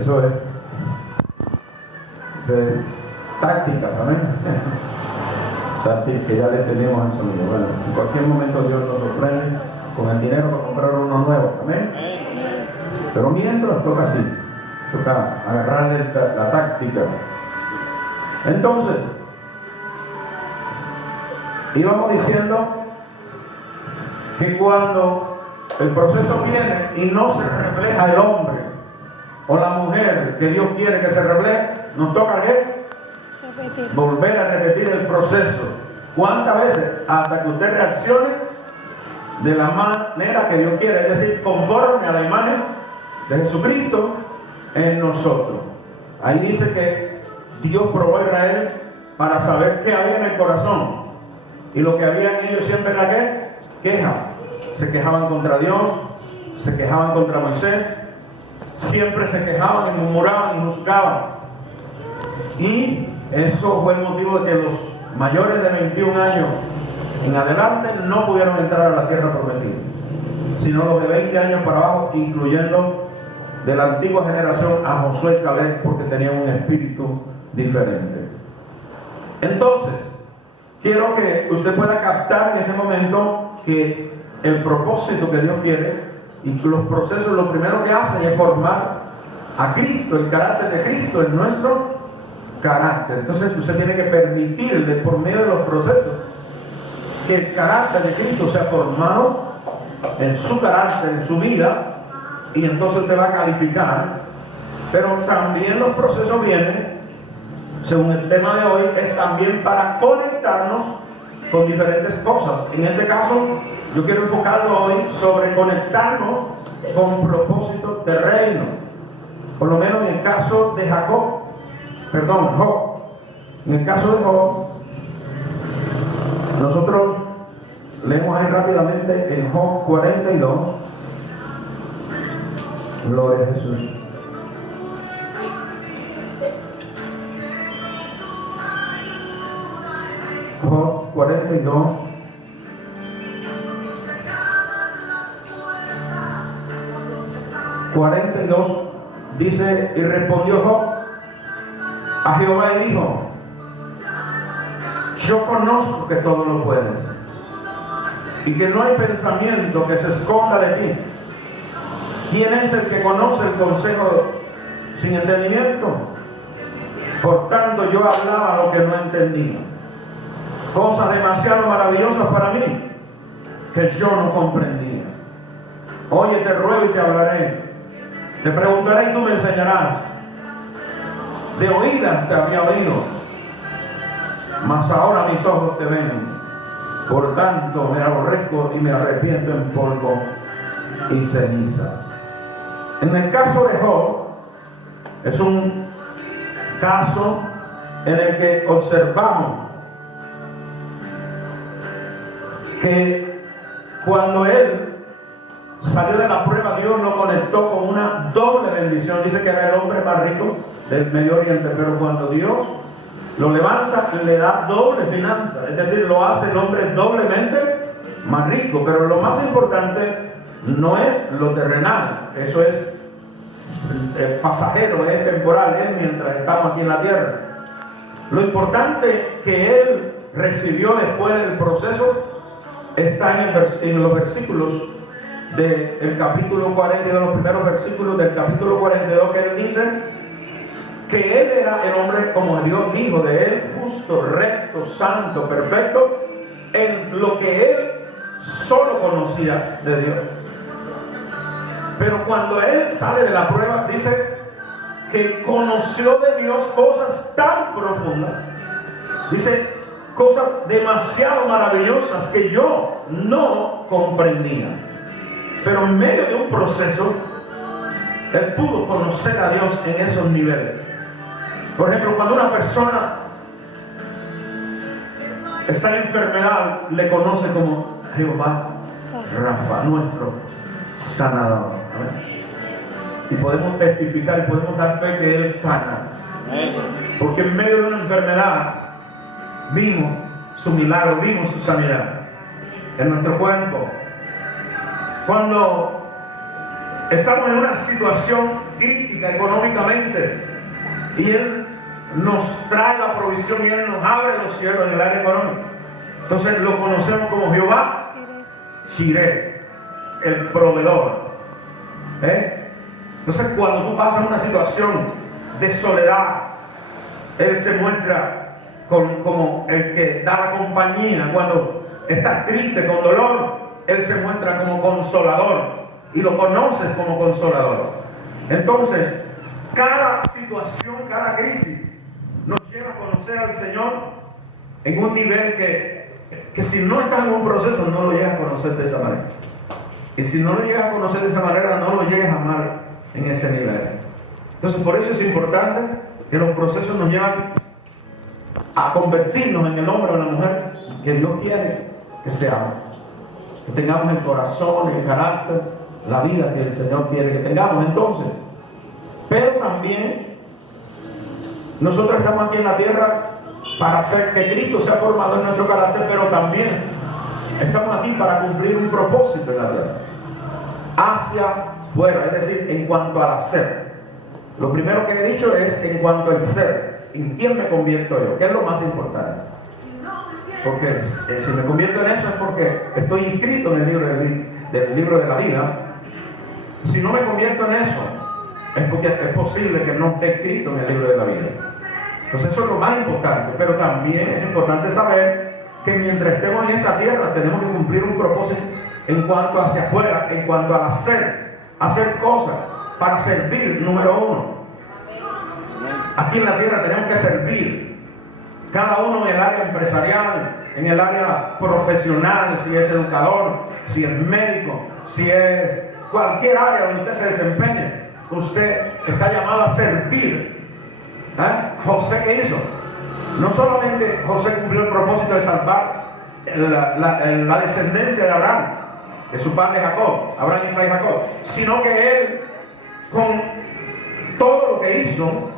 Eso es táctica también. Táctica que ya le tenemos al sonido. Bueno, en cualquier momento Dios nos sorprende con el dinero para comprar uno nuevo. Amén. Pero mientras toca así, toca agarrarle la táctica. Entonces, íbamos diciendo que cuando el proceso viene y no se refleja el hombre o la mujer que Dios quiere que se refleje, nos toca ¿qué? Volver a repetir el proceso. ¿Cuántas veces? Hasta que usted reaccione de la manera que Dios quiere, es decir, conforme a la imagen de Jesucristo en nosotros. Ahí dice que Dios probó a Israel para saber qué había en el corazón. Y lo que había en ellos siempre era ¿qué? Queja. Se quejaban contra Dios, se quejaban contra Moisés, siempre se quejaban y murmuraban y juzgaban. Y eso fue el motivo de que los mayores de 21 años en adelante no pudieron entrar a la tierra prometida, sino los de 20 años para abajo, incluyendo de la antigua generación a Josué y Caleb, porque tenían un espíritu diferente. Entonces, quiero que usted pueda captar en este momento que el propósito que Dios quiere y los procesos, lo primero que hacen es formar a Cristo, el carácter de Cristo en nuestro carácter. Entonces usted tiene que permitirle por medio de los procesos que el carácter de Cristo sea formado en su carácter, en su vida, y entonces usted va a calificar. Pero también los procesos vienen, según el tema de hoy, es también para conectarnos con diferentes cosas. En este caso, yo quiero enfocarlo hoy sobre conectarnos con propósitos de reino. Por lo menos en el caso de Job. En el caso de Job, nosotros leemos ahí rápidamente en Job 42. Gloria a Jesús. Job 42. Dice, y respondió Job a Jehová y dijo: yo conozco que todo lo puedes y que no hay pensamiento que se esconda de ti. ¿Quién es el que conoce el consejo sin entendimiento? Por tanto yo hablaba lo que no entendía, cosas demasiado maravillosas para mí que yo no comprendía. Oye, te ruego y te hablaré, te preguntaré y tú me enseñarás. De oídas te había oído, mas ahora mis ojos te ven. Por tanto me aborrezco y me arrepiento en polvo y ceniza. En el caso de Job, es un caso en el que observamos que cuando él salió de la prueba, Dios lo conectó con una doble bendición. Dice que era el hombre más rico del Medio Oriente, pero cuando Dios lo levanta, le da doble finanza, es decir, lo hace el hombre doblemente más rico. Pero lo más importante no es lo terrenal, eso es pasajero, es temporal, es mientras estamos aquí en la tierra. Lo importante que él recibió después del proceso está en los versículos del capítulo 42, los primeros versículos del capítulo 42, que él dice que él era el hombre, como Dios dijo de él, justo, recto, santo, perfecto, en lo que él solo conocía de Dios. Pero cuando él sale de la prueba, dice que conoció de Dios cosas tan profundas, dice cosas demasiado maravillosas que yo no comprendía. Pero en medio de un proceso, él pudo conocer a Dios en esos niveles. Por ejemplo, cuando una persona está en enfermedad, le conoce como Jehová Rafa, nuestro sanador. Y podemos testificar y podemos dar fe que Él sana. Porque en medio de una enfermedad vimos su milagro, vimos su sanidad en nuestro cuerpo. Cuando estamos en una situación crítica económicamente y Él nos trae la provisión y Él nos abre los cielos en el área económica. Entonces lo conocemos como Jehová Jireh, el proveedor. Entonces cuando tú pasas una situación de soledad, Él se muestra como el que da la compañía. Cuando estás triste, con dolor, Él se muestra como consolador y lo conoces como consolador. Entonces, cada situación, cada crisis nos lleva a conocer al Señor en un nivel que si no estás en un proceso no lo llegas a conocer de esa manera. Y si no lo llegas a conocer de esa manera, no lo llegas a amar en ese nivel. Entonces, por eso es importante que los procesos nos llevan a convertirnos en el hombre o en la mujer que Dios quiere que seamos. Que tengamos el corazón, el carácter, la vida que el Señor quiere que tengamos. Entonces, pero también nosotros estamos aquí en la tierra para hacer que Cristo sea formado en nuestro carácter, pero también estamos aquí para cumplir un propósito en la tierra, hacia afuera, es decir, en cuanto al hacer. Lo primero que he dicho es en cuanto al ser, en quién me convierto yo, que es lo más importante. Porque si me convierto en eso es porque estoy inscrito en el libro de la vida. Si no me convierto en eso, es porque es posible que no esté escrito en el libro de la vida. Entonces eso es lo más importante. Pero también es importante saber que mientras estemos en esta tierra tenemos que cumplir un propósito en cuanto hacia afuera, en cuanto al hacer cosas para servir, número uno. Aquí en la tierra tenemos que servir, cada uno en el área empresarial, en el área profesional, si es educador, si es médico, si es cualquier área donde usted se desempeñe, usted está llamado a servir. José, ¿qué hizo? No solamente José cumplió el propósito de salvar la descendencia de Abraham, de su padre Jacob, Abraham, Isaac y Jacob, sino que él, con todo lo que hizo,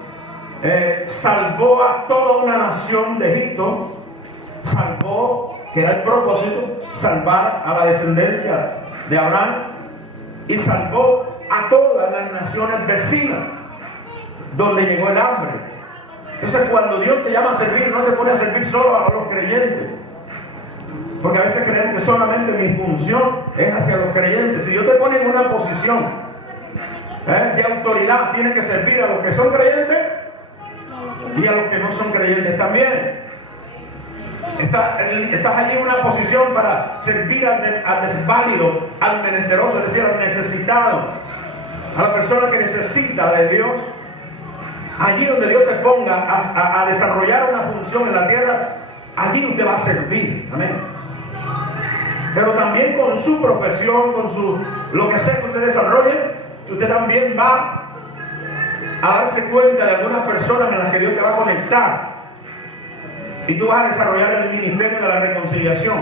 salvó a toda una nación de Egipto, salvó, que era el propósito, salvar a la descendencia de Abraham, y salvó a todas las naciones vecinas donde llegó el hambre. Entonces, cuando Dios te llama a servir, no te pone a servir solo a los creyentes, porque a veces creemos que solamente mi función es hacia los creyentes. Si Dios te pone en una posición de autoridad, tienes que servir a los que son creyentes y a los que no son creyentes también. Estás allí en una posición para servir al desválido, al menesteroso, es decir, al necesitado, a la persona que necesita de Dios. Allí donde Dios te ponga a desarrollar una función en la tierra, allí usted va a servir. Amén. Pero también con su profesión, lo que sea que usted desarrolle, usted también va a darse cuenta de algunas personas en las que Dios te va a conectar. Y tú vas a desarrollar el ministerio de la reconciliación,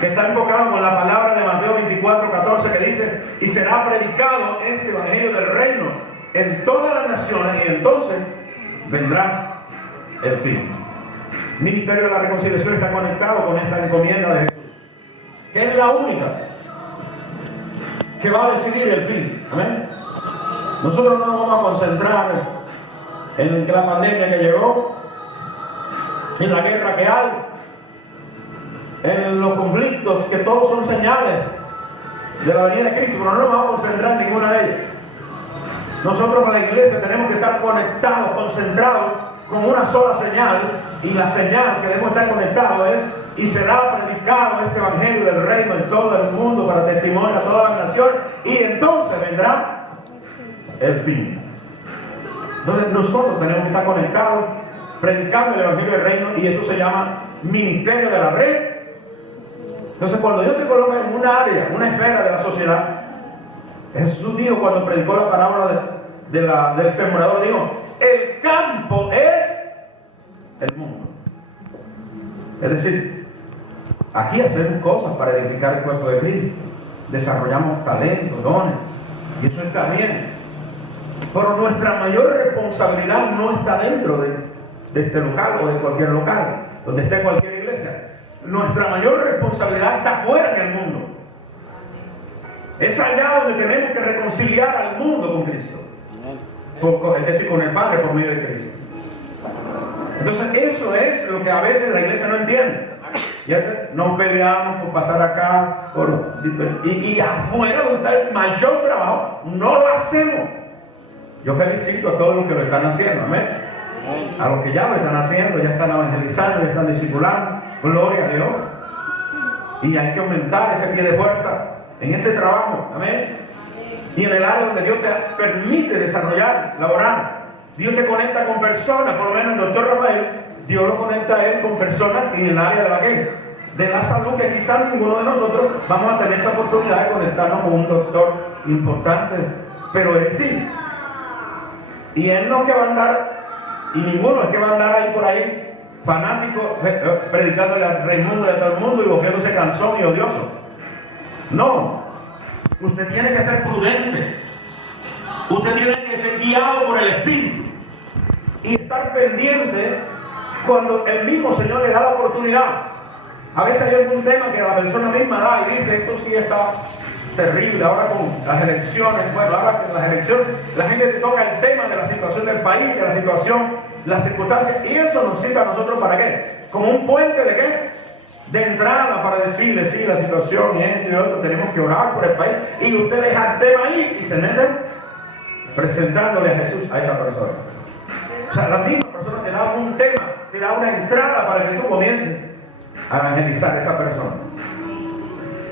que está enfocado con la palabra de Mateo 24:14, que dice: y será predicado este evangelio del reino en todas las naciones, y entonces vendrá el fin. El ministerio de la reconciliación está conectado con esta encomienda de Jesús, que es la única que va a decidir el fin. Amén. Nosotros no nos vamos a concentrar en la pandemia que llegó, en la guerra que hay, en los conflictos, que todos son señales de la venida de Cristo, pero no nos vamos a concentrar en ninguna de ellas. Nosotros en la iglesia tenemos que estar conectados, concentrados con una sola señal, y la señal que debemos estar conectados es: y será predicado este evangelio del reino en todo el mundo para testimonio a todas las naciones, y entonces vendrá el fin. Entonces nosotros tenemos que estar conectados predicando el evangelio del reino, y eso se llama ministerio de la red. Entonces, cuando Dios te coloca en una área, una esfera de la sociedad, Jesús dijo, cuando predicó la parábola del sembrador, dijo: el campo es el mundo. Es decir, aquí hacemos cosas para edificar el cuerpo de Cristo, desarrollamos talentos, dones, y eso está bien. Pero nuestra mayor responsabilidad no está dentro de este local o de cualquier local, donde esté cualquier iglesia. Nuestra mayor responsabilidad está fuera en el mundo. Es allá donde tenemos que reconciliar al mundo con Cristo. Es decir, con el Padre por medio de Cristo. Entonces eso es lo que a veces la iglesia no entiende. Y a veces nos peleamos por pasar acá y afuera donde está el mayor trabajo no lo hacemos. Yo felicito a todos los que lo están haciendo, amén. A los que ya lo están haciendo, ya están evangelizando, ya están discipulando, gloria a Dios. Y hay que aumentar ese pie de fuerza en ese trabajo, amén. Y en el área donde Dios te permite desarrollar, laborar. Dios te conecta con personas, por lo menos el doctor Rafael, Dios lo conecta a él con personas en el área de la salud, que quizás ninguno de nosotros vamos a tener esa oportunidad de conectarnos con un doctor importante, pero él sí. Y él no es que va a andar, y ninguno es que va a andar ahí por ahí, fanático, predicándole al Raimundo y a todo el mundo y volviéndose cansón y odioso. No, usted tiene que ser prudente, usted tiene que ser guiado por el Espíritu y estar pendiente cuando el mismo Señor le da la oportunidad. A veces hay algún tema que la persona misma da y dice, esto sí está terrible, ahora con las elecciones, bueno, ahora con las elecciones, la gente te toca el tema de la situación del país, de la situación, las circunstancias, y eso nos sirve a nosotros ¿para qué? Como un puente de qué? De entrada para decirle, sí, la situación y esto y otro, tenemos que orar por el país, y usted deja el tema ahí y se mete presentándole a Jesús a esa persona. O sea, la misma persona te da un tema, te da una entrada para que tú comiences a evangelizar a esa persona.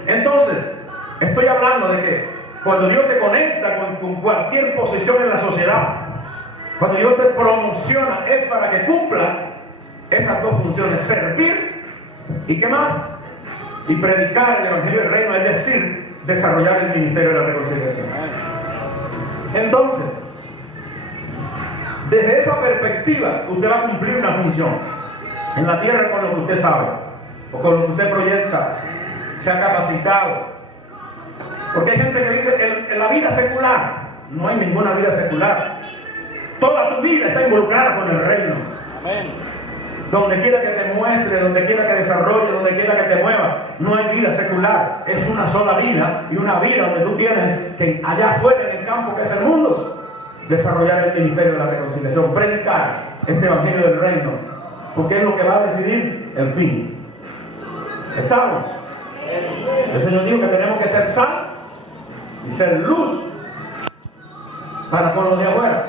Entonces, estoy hablando de que cuando Dios te conecta con cualquier posición en la sociedad, cuando Dios te promociona, es para que cumpla estas dos funciones: servir y ¿qué más? Y predicar el Evangelio del Reino, es decir, desarrollar el ministerio de la reconciliación. Entonces, desde esa perspectiva, usted va a cumplir una función en la tierra con lo que usted sabe, o con lo que usted proyecta, se ha capacitado. Porque hay gente que dice, en la vida secular, no hay ninguna vida secular. Toda tu vida está involucrada con el reino. Amén. Donde quiera que te muestre, donde quiera que desarrolle, donde quiera que te mueva, no hay vida secular. Es una sola vida, y una vida donde tú tienes que allá afuera en el campo que es el mundo, desarrollar el ministerio de la reconciliación, predicar este evangelio del reino, porque es lo que va a decidir el fin. ¿Estamos? El Señor dijo que tenemos que ser sal y ser luz para con los de afuera.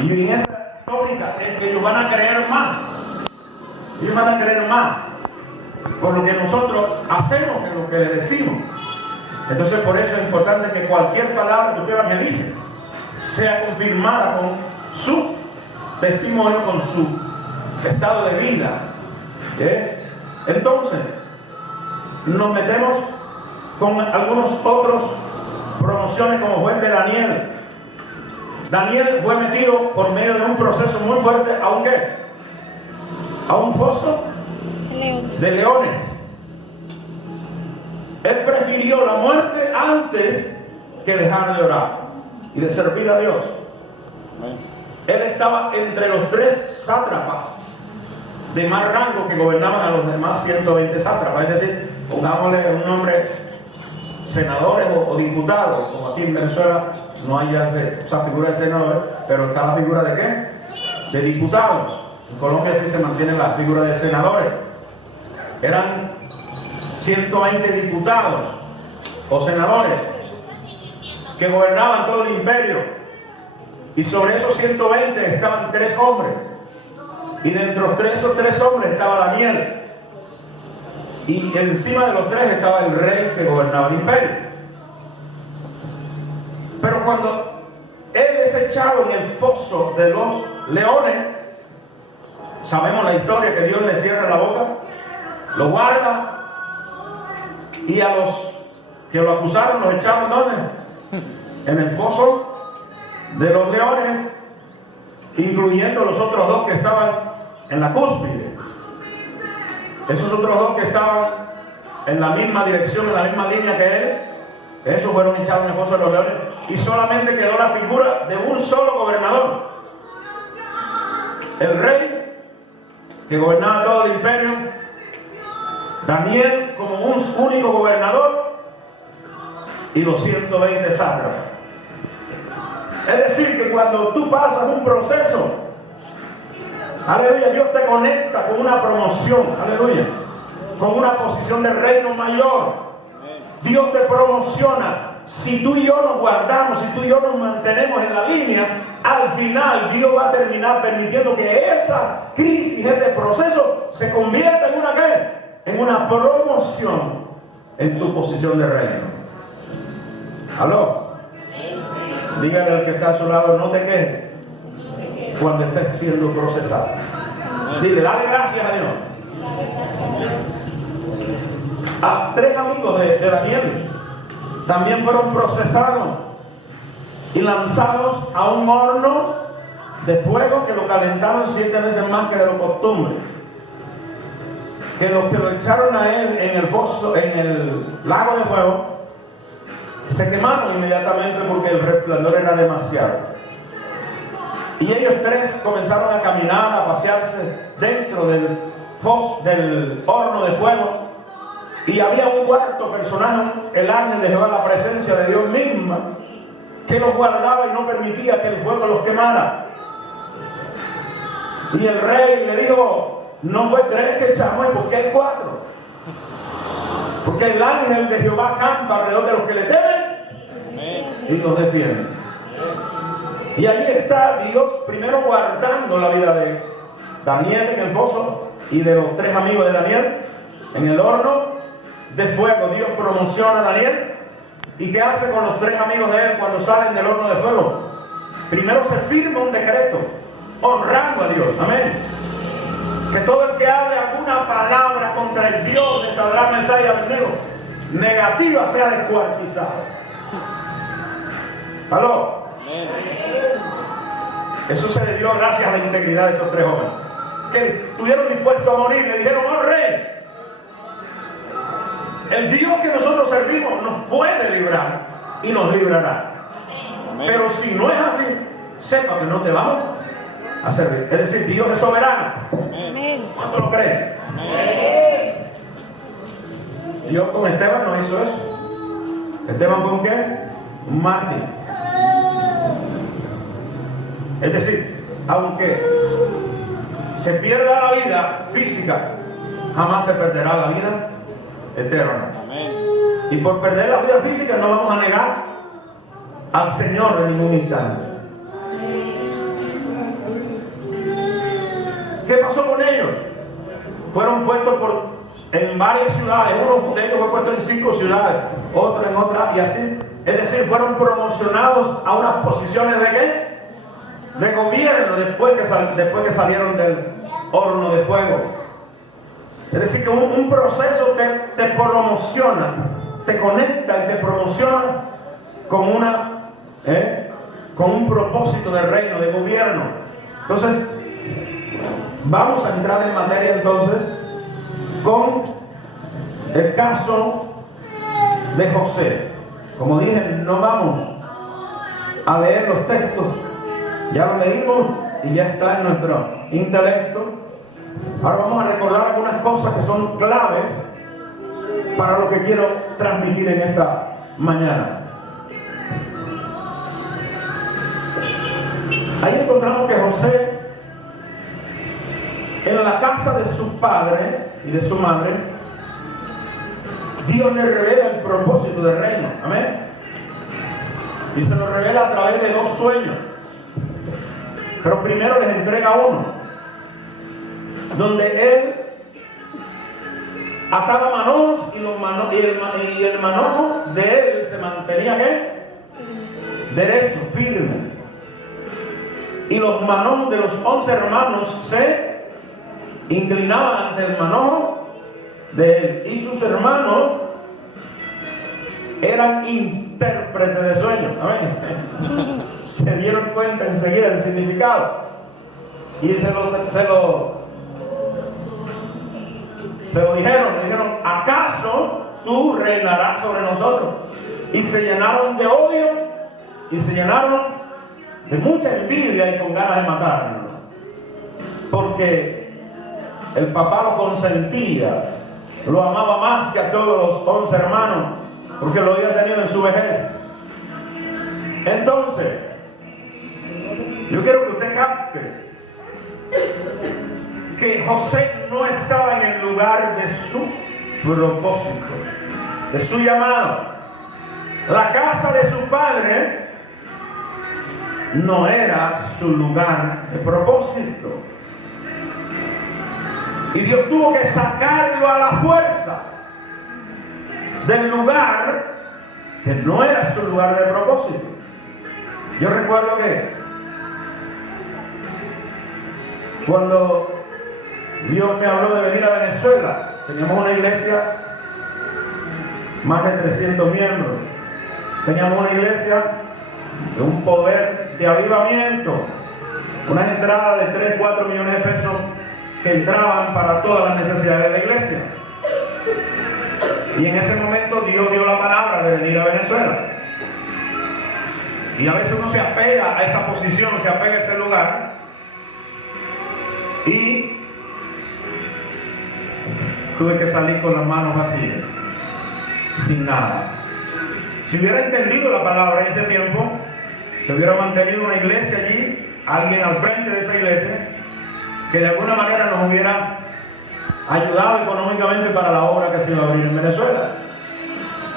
Y en esa tónica es que ellos van a creer más. Ellos van a creer más por lo que nosotros hacemos que lo que les decimos. Entonces, por eso es importante que cualquier palabra que usted evangelice sea confirmada con su testimonio, con su estado de vida. Entonces, nos metemos con algunos otros promociones, como fue el de Daniel. Daniel fue metido por medio de un proceso muy fuerte a un ¿qué? A un foso de leones. Él prefirió la muerte antes que dejar de orar y de servir a Dios. Él estaba entre los 3 sátrapas de más rango que gobernaban a los demás 120 sátrapas. Es decir, pongámosle un nombre: senadores o diputados, como aquí en Venezuela no hay esa figura de senadores, pero está la figura de ¿qué? De diputados. En Colombia sí se mantiene la figura de senadores. Eran 120 diputados o senadores que gobernaban todo el imperio, y sobre esos 120 estaban 3 hombres, y dentro de esos 3 hombres estaba Daniel, y encima de los 3 estaba el rey que gobernaba el imperio. Pero cuando él es echado en el foso de los leones, sabemos la historia, que Dios le cierra la boca, lo guarda, y a los que lo acusaron los echaron ¿dónde? En el foso de los leones, incluyendo los otros 2 que estaban en la cúspide. Esos otros 2 que estaban en la misma dirección, en la misma línea que él, esos fueron echados en el foso de los leones, y solamente quedó la figura de un solo gobernador, el rey que gobernaba todo el imperio, Daniel como un único gobernador, y los 120 sátrapas. Es decir, que cuando tú pasas un proceso, aleluya, Dios te conecta con una promoción, aleluya, con una posición de reino mayor. Dios te promociona. Si tú y yo nos guardamos, si tú y yo nos mantenemos en la línea, al final Dios va a terminar permitiendo que esa crisis, ese proceso se convierta en una ¿qué? En una promoción en tu posición de reino. ¿Aló? Dígale al que está a su lado, no te quejes cuando estés siendo procesado. Dile, dale gracias a Dios. A 3 amigos de Daniel también fueron procesados y lanzados a un horno de fuego que lo calentaron 7 veces más que de lo costumbre. Que los que lo echaron a él en el pozo, en el lago de fuego, se quemaron inmediatamente porque el resplandor era demasiado. Y ellos 3 comenzaron a caminar, a pasearse dentro del horno de fuego. Y había un cuarto personaje, el ángel de Jehová, la presencia de Dios misma, que los guardaba y no permitía que el fuego los quemara. Y el rey le dijo, no fue 3 que echamos, ¿por qué hay 4? Porque el ángel de Jehová campa alrededor de los que le temen y los defiende. Y ahí está Dios primero guardando la vida de Daniel en el pozo y de los 3 amigos de Daniel en el horno de fuego. Dios promociona a Daniel. ¿Y qué hace con los 3 amigos de él cuando salen del horno de fuego? Primero se firma un decreto honrando a Dios. Amén. Que todo el que hable alguna palabra contra el Dios de Sadrach, Mesach y Abednego negativa sea descuartizado. ¿Aló? Amén. Eso se debió gracias a la integridad de estos 3 jóvenes que estuvieron dispuestos a morir. Le dijeron, oh rey, el Dios que nosotros servimos nos puede librar y nos librará. Amén. Pero si no es así, sepa que no te vamos a servir. Es decir, Dios es soberano. Amén. ¿Cuánto lo creen? Amén. Dios con Esteban no hizo eso. ¿Esteban con qué? Un mártir. Es decir, aunque se pierda la vida física, jamás se perderá la vida eterna. Amén. Y por perder la vida física no vamos a negar al Señor en ningún instante. ¿Qué pasó con ellos? Fueron puestos en varias ciudades. Uno de ellos fue puesto en 5 ciudades, otro en otras y así. Es decir, fueron promocionados a unas posiciones de ¿qué? De gobierno después que salieron del horno de fuego. Es decir, que un proceso te promociona, te conecta y te promociona con un propósito de reino, de gobierno. Entonces, vamos a entrar en materia entonces con el caso de José. Como dije, no vamos a leer los textos, ya lo leímos y ya está en nuestro intelecto. Ahora vamos a recordar algunas cosas que son claves para lo que quiero transmitir en esta mañana. Ahí encontramos que José, en la casa de su padre y de su madre, Dios le revela el propósito del reino. Amén. Y se lo revela a través de 2 sueños. Pero primero les entrega uno, donde él ataba manojos y el manojo de él se mantenía ¿qué? Derecho, firme. Y los manojos de los 11 hermanos se inclinaban ante el manojo de él. Y sus hermanos eran intérpretes de sueños. Amén. Se dieron cuenta enseguida del significado. Y se lo dijeron, ¿acaso tú reinarás sobre nosotros? Y se llenaron de odio y se llenaron de mucha envidia y con ganas de matarlo, porque el papá lo consentía, lo amaba más que a todos los 11 hermanos, porque lo había tenido en su vejez. Entonces Yo quiero que usted capte que José no estaba en el lugar de su propósito, de su llamado. La casa de su padre no era su lugar de propósito. Y Dios tuvo que sacarlo a la fuerza del lugar que no era su lugar de propósito. Yo recuerdo que cuando Dios me habló de venir a Venezuela, teníamos una iglesia, más de 300 miembros. Teníamos una iglesia de un poder de avivamiento, unas entradas de 3, 4 millones de pesos que entraban para todas las necesidades de la iglesia. Y en ese momento Dios dio la palabra de venir a Venezuela. Y a veces uno se apega a esa posición, se apega a ese lugar. Y tuve que salir con las manos vacías, sin nada. Si hubiera entendido la palabra en ese tiempo, se hubiera mantenido una iglesia allí, alguien al frente de esa iglesia, que de alguna manera nos hubiera ayudado económicamente para la obra que se iba a abrir en Venezuela.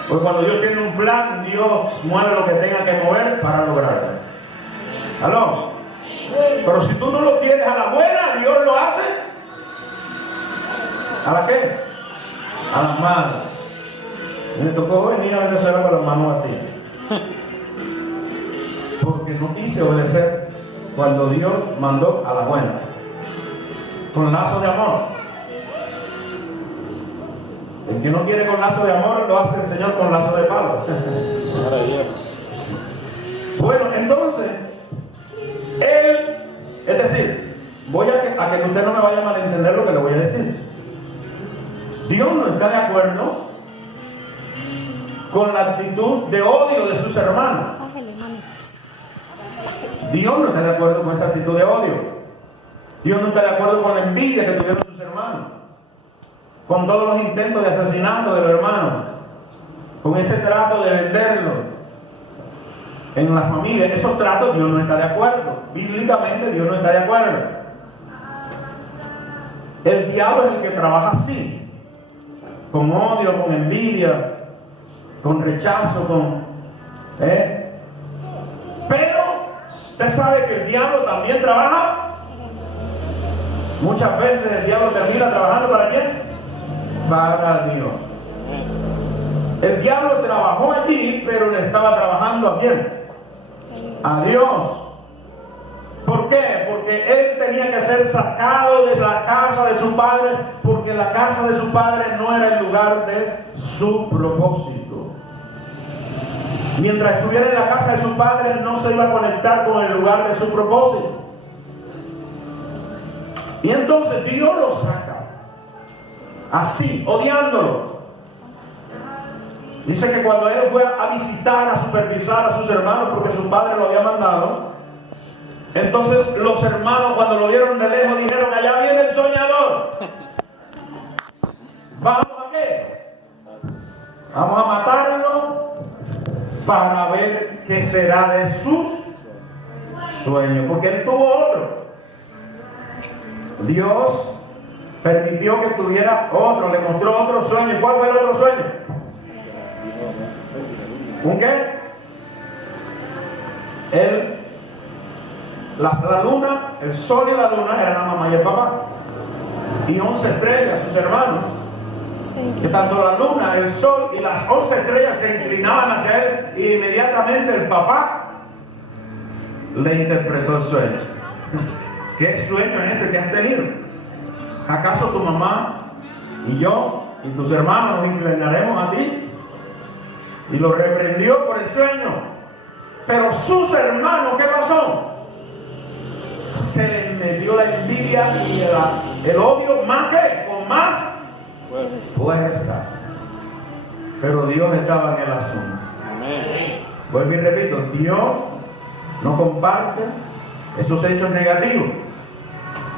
Pues cuando Dios tiene un plan, Dios mueve lo que tenga que mover para lograrlo. ¿Aló? Pero si tú no lo quieres a la buena, Dios lo hace. ¿A la qué? A las manos. Me tocó venir a Venezuela con las manos vacías. Porque no quise obedecer cuando Dios mandó a la buena. Con lazos de amor. El que no quiere con lazos de amor, lo hace el Señor con lazos de palo. Bueno, entonces, Él, es decir, voy a que usted no me vaya a malentender lo que le voy a decir. Dios no está de acuerdo con la actitud de odio de sus hermanos. Dios no está de acuerdo con esa actitud de odio. Dios no está de acuerdo con la envidia que tuvieron sus hermanos, con todos los intentos de asesinato de los hermanos, con ese trato de venderlos en la familia. Esos tratos Dios no está de acuerdo. Bíblicamente Dios no está de acuerdo. El diablo es el que trabaja así, con odio, con envidia, con rechazo, pero usted sabe que el diablo también trabaja. Muchas veces el diablo termina trabajando ¿para quién? Para Dios. El diablo trabajó allí, pero le estaba trabajando ¿a quién? A Dios. ¿Por qué? Porque él tenía que ser sacado de la casa de su padre, porque la casa de su padre no era el lugar de su propósito. Mientras estuviera en la casa de su padre, no se iba a conectar con el lugar de su propósito. Y entonces Dios lo saca, así, odiándolo. Dice que cuando él fue a visitar, a supervisar a sus hermanos, porque su padre lo había mandado, entonces los hermanos cuando lo vieron de lejos dijeron: allá viene el soñador. ¿Vamos a qué? Vamos a matarlo para ver qué será de sus sueños, porque él tuvo otro. Dios permitió que tuviera otro, le mostró otro sueño. ¿Cuál fue el otro sueño? ¿Un qué? La luna, el sol y la luna eran la mamá y el papá. Y 11 estrellas, sus hermanos. Sí. Que tanto la luna, el sol y las 11 estrellas se inclinaban hacia él, y inmediatamente el papá le interpretó el sueño. ¿Qué sueño es este que has tenido? ¿Acaso tu mamá y yo y tus hermanos nos inclinaremos a ti? Y lo reprendió por el sueño. Pero sus hermanos, ¿qué pasó? Se les metió la envidia y el odio, más que con más fuerza. Pero Dios estaba en el asunto. Vuelvo y repito, Dios no comparte esos hechos negativos,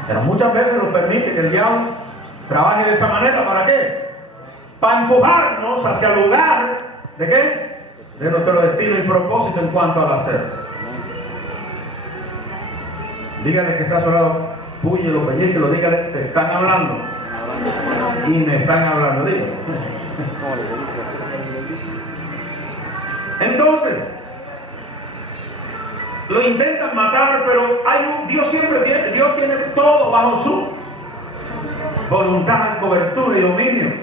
pero muchas veces nos permite que el diablo trabaje de esa manera. ¿Para qué? Para empujarnos hacia el lugar ¿de qué? De nuestro destino y propósito en cuanto al hacer. Dígale que está a su lado, púyelo, pellizquelo, dígale, te están hablando. Y me están hablando, dígale. Entonces, lo intentan matar, pero Dios tiene todo bajo su voluntad, cobertura y dominio.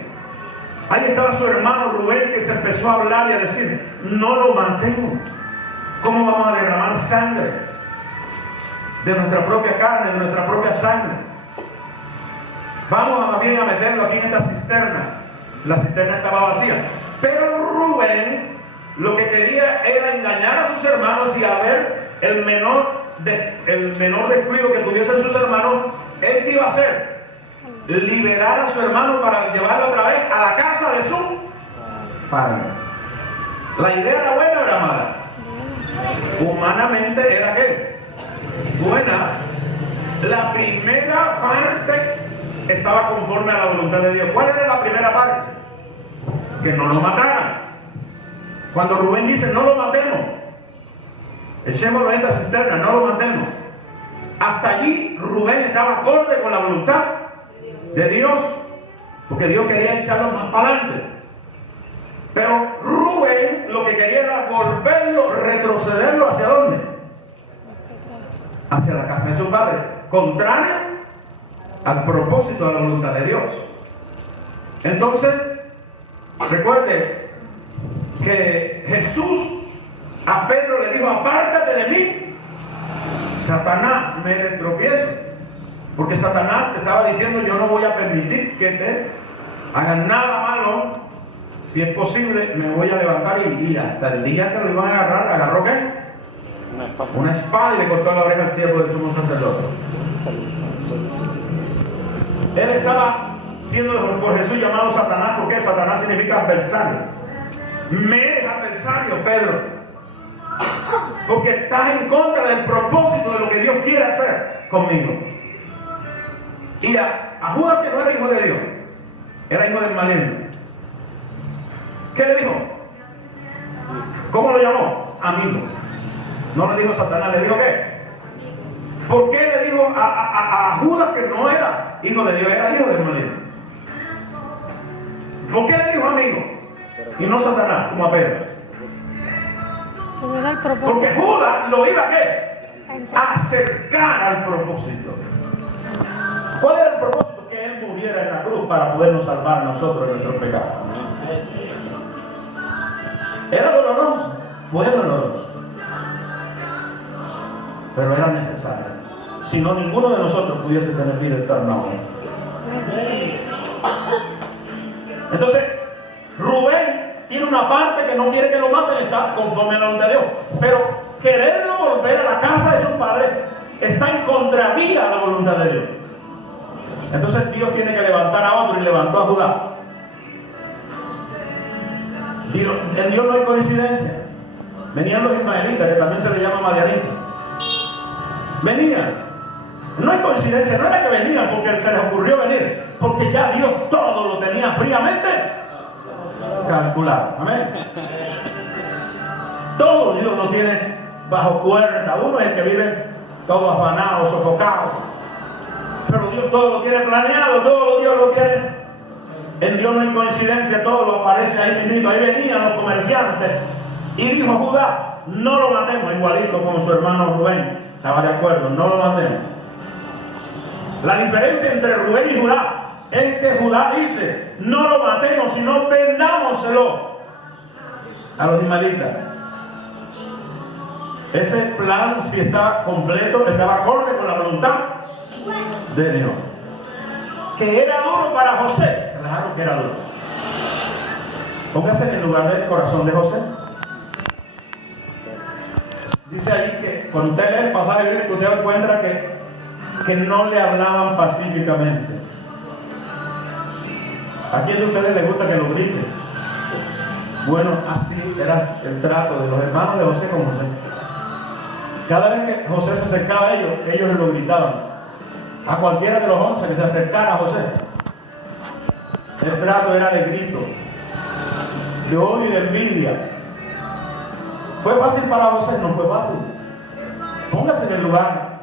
Ahí estaba su hermano Rubén, que se empezó a hablar y a decir: no lo matemos. ¿Cómo vamos a derramar sangre de nuestra propia carne, de nuestra propia sangre? Vamos más bien a meterlo aquí en esta cisterna. La cisterna estaba vacía. Pero Rubén lo que quería era engañar a sus hermanos y a ver el menor descuido que tuviesen sus hermanos. ¿Él qué iba a hacer? Liberar a su hermano para llevarlo otra vez a la casa de su padre. ¿La idea era buena o era mala? Humanamente era ¿qué? Buena. La primera parte estaba conforme a la voluntad de Dios. ¿Cuál era la primera parte? Que no lo mataran. Cuando Rubén dice: no lo matemos, echémoslo en esta cisterna, no lo matemos, hasta allí Rubén estaba acorde con la voluntad de Dios, porque Dios quería echarlo más para adelante. Pero Rubén lo que quería era volverlo, retrocederlo. ¿Hacia dónde? Hacia la casa de su padre, contrario al propósito de la voluntad de Dios. Entonces, recuerde que Jesús a Pedro le dijo: apártate de mí, Satanás, me tropiezo. Porque Satanás te estaba diciendo: yo no voy a permitir que te hagan nada malo. Si es posible, me voy a levantar. Y hasta el día que lo iban a agarrar, ¿agarró qué? Una espada, y le cortó la oreja al siervo del sumo sacerdote. Él estaba siendo por Jesús llamado Satanás, porque Satanás significa adversario. Me eres adversario, Pedro, porque estás en contra del propósito de lo que Dios quiere hacer conmigo. Y a Judas, que no era hijo de Dios, era hijo del maligno, ¿qué le dijo? ¿Cómo lo llamó? Amigo. No le dijo Satanás, le dijo ¿qué? ¿Por qué le dijo a Judas, que no era hijo de Dios, era hijo del maligno? ¿Por qué le dijo amigo y no Satanás, como a Pedro? Porque Judas lo iba a ¿qué? A acercar al propósito. ¿Cuál era el propósito? Que Él muriera en la cruz para podernos salvar a nosotros de nuestros pecados. ¿Era doloroso? Fue doloroso, pero era necesario. Si no, ninguno de nosotros pudiese tener vida eterna. Entonces, Rubén tiene una parte que no quiere que lo maten, está conforme a la voluntad de Dios, pero quererlo volver a la casa de su padre está en contravía a la voluntad de Dios. Entonces Dios tiene que levantar a otro, y levantó a Judá. En Dios no hay coincidencia. Venían los ismaelitas, que también se les llama madianitas. Venían. No hay coincidencia, no era que venían porque se les ocurrió venir, porque ya Dios todo lo tenía fríamente calculado. Amén. Todo Dios lo tiene bajo cuerda. Uno es el que vive todo afanado, sofocado. Pero Dios todo lo tiene planeado, todo Dios lo tiene. En Dios no hay coincidencia, todo lo aparece ahí mismo. Ahí venían los comerciantes y dijo Judá: no lo matemos, igualito como su hermano Rubén. Estaba de acuerdo, no lo matemos. La diferencia entre Rubén y Judá es que Judá dice: no lo matemos, sino vendámoselo a los ismaelitas. Ese plan, si estaba completo, estaba acorde con la voluntad de Dios. Que era duro para José, claro que era duro. Póngase en el lugar del corazón de José. Dice allí que cuando usted lee el pasaje bíblico, usted encuentra que no le hablaban pacíficamente. ¿A quién de ustedes les gusta que lo griten? Bueno, así era el trato de los hermanos de José con José. Cada vez que José se acercaba a ellos lo gritaban. A cualquiera de los 11 que se acercara a José, el trato era de grito, de odio y de envidia. ¿Fue fácil para José? No fue fácil. Póngase en el lugar